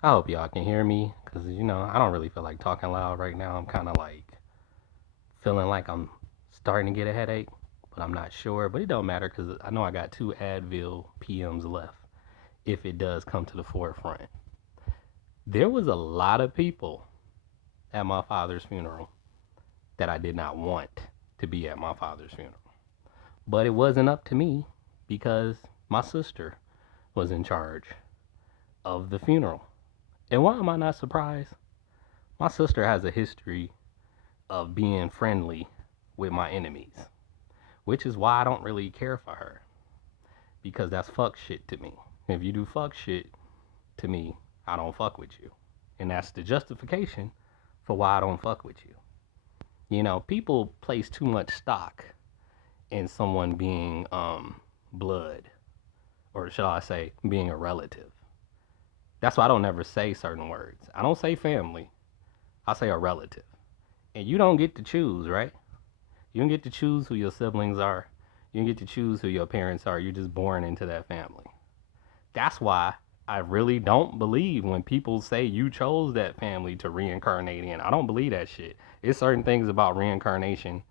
I hope y'all can hear me because, I don't really feel like talking loud right now. I'm kind of like feeling like I'm starting to get a headache, but I'm not sure. But it don't matter because I know I got two Advil PMs left if it does come to the forefront. There was a lot of people at my father's funeral that I did not want to be at my father's funeral. But it wasn't up to me because my sister was in charge of the funeral. And why am I not surprised? My sister has a history of being friendly with my enemies, which is why I don't really care for her because that's fuck shit to me. If you do fuck shit to me, I don't fuck with you. And that's the justification for why I don't fuck with you. People place too much stock in someone being blood, or should I say, being a relative. That's why I don't ever say certain words. I don't say family, I say a relative. And you don't get to choose, right? You don't get to choose who your siblings are. You don't get to choose who your parents are. You're just born into that family. That's why I really don't believe when people say you chose that family to reincarnate in. I don't believe that shit. It's certain things about reincarnation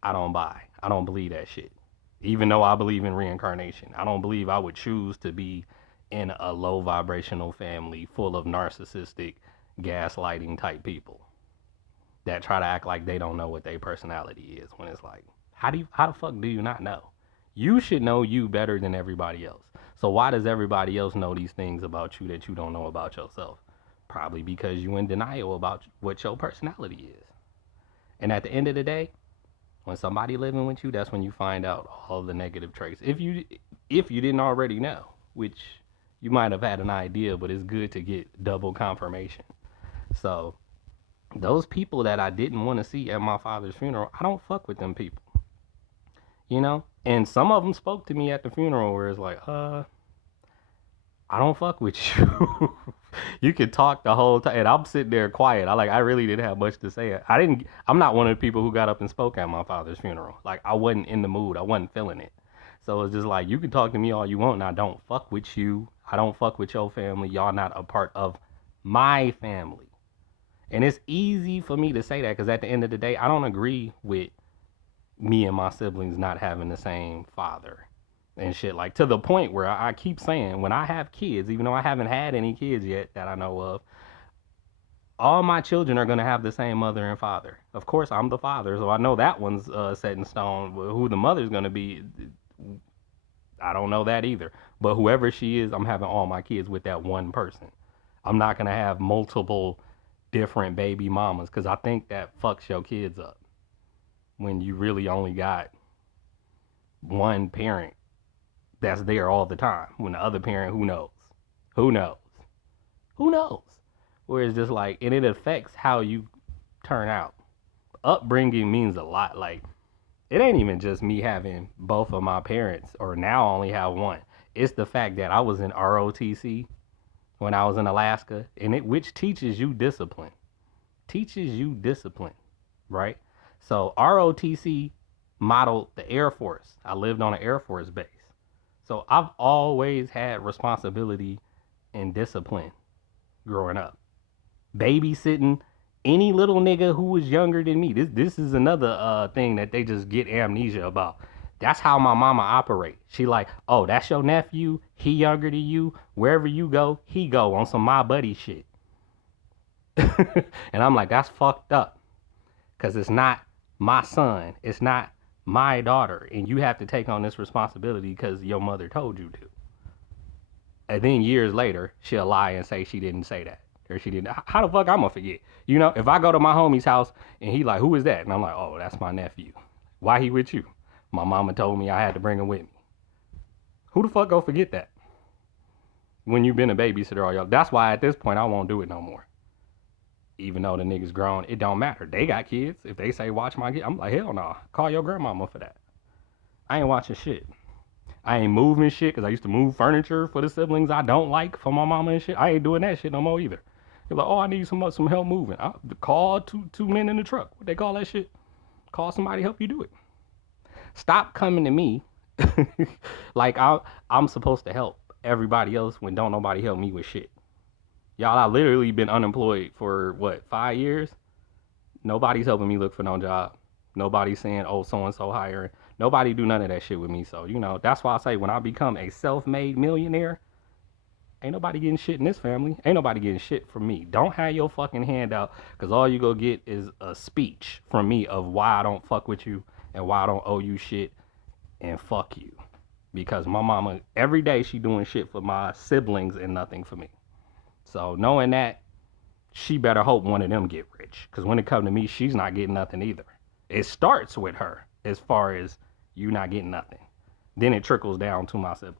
I don't buy. I don't believe that shit. Even though I believe in reincarnation, I don't believe I would choose to be in a low vibrational family full of narcissistic, gaslighting type people that try to act like they don't know what their personality is when it's like, how the fuck do you not know? You should know you better than everybody else. So why does everybody else know these things about you that you don't know about yourself? Probably because you in denial about what your personality is. And at the end of the day, when somebody living with you, that's when you find out all the negative traits. If you didn't already know, which you might have had an idea, but it's good to get double confirmation. So those people that I didn't want to see at my father's funeral, I don't fuck with them people, And some of them spoke to me at the funeral where it's like, I don't fuck with you. You could talk the whole time, and I'm sitting there quiet. I really didn't have much to say. I'm not one of the people who got up and spoke at my father's funeral. Like I wasn't in the mood. I wasn't feeling it. So it's just like you can talk to me all you want, and I don't fuck with you. I don't fuck with your family. Y'all not a part of my family. And it's easy for me to say that because at the end of the day, I don't agree with me and my siblings not having the same father and shit. Like to the point where I keep saying when I have kids, even though I haven't had any kids yet that I know of, all my children are gonna have the same mother and father. Of course, I'm the father, so I know that one's set in stone. Who the mother's gonna be, I don't know that either. But whoever she is, I'm having all my kids with that one person. I'm not gonna have multiple different baby mamas because I think that fucks your kids up when you really only got one parent that's there all the time. When the other parent, who knows? Who knows? Who knows? Where it's just like, and it affects how you turn out. Upbringing means a lot. Like, it ain't even just me having both of my parents, or now I only have one. It's the fact that I was in ROTC when I was in Alaska, and which teaches you discipline. Teaches you discipline, right? So ROTC modeled the Air Force. I lived on an Air Force base. So I've always had responsibility and discipline growing up. Babysitting any little nigga who was younger than me. This is another thing that they just get amnesia about. That's how my mama operate. She like, oh, that's your nephew. He younger than you. Wherever you go, he go on some my buddy shit. And I'm like, that's fucked up. Cause it's not my son. It's not my daughter. And you have to take on this responsibility because your mother told you to. And then years later, she'll lie and say she didn't say that. Or she didn't. How the fuck I'm gonna forget? If I go to my homie's house and he like, who is that? And I'm like, oh, that's my nephew. Why he with you? My mama told me I had to bring him with me. Who the fuck go forget that? When you been a babysitter all y'all. That's why at this point I won't do it no more. Even though the niggas grown, it don't matter. They got kids. If they say watch my kid, I'm like, hell no. Nah. Call your grandmama for that. I ain't watching shit. I ain't moving shit because I used to move furniture for the siblings I don't like for my mama and shit. I ain't doing that shit no more either. You're like, oh, I need some help moving. I call two men in the truck. What they call that shit? Call somebody to help you do it. Stop coming to me like I'm supposed to help everybody else when don't nobody help me with shit. Y'all, I literally been unemployed for what, 5 years? Nobody's helping me look for no job. Nobody's saying, oh, so and so hiring. Nobody do none of that shit with me. So, that's why I say when I become a self-made millionaire, ain't nobody getting shit in this family. Ain't nobody getting shit from me. Don't have your fucking hand out, because all you gonna get is a speech from me of why I don't fuck with you and why I don't owe you shit and fuck you. Because my mama, every day she doing shit for my siblings and nothing for me. So knowing that, she better hope one of them get rich. Because when it comes to me, she's not getting nothing either. It starts with her as far as you not getting nothing. Then it trickles down to my siblings.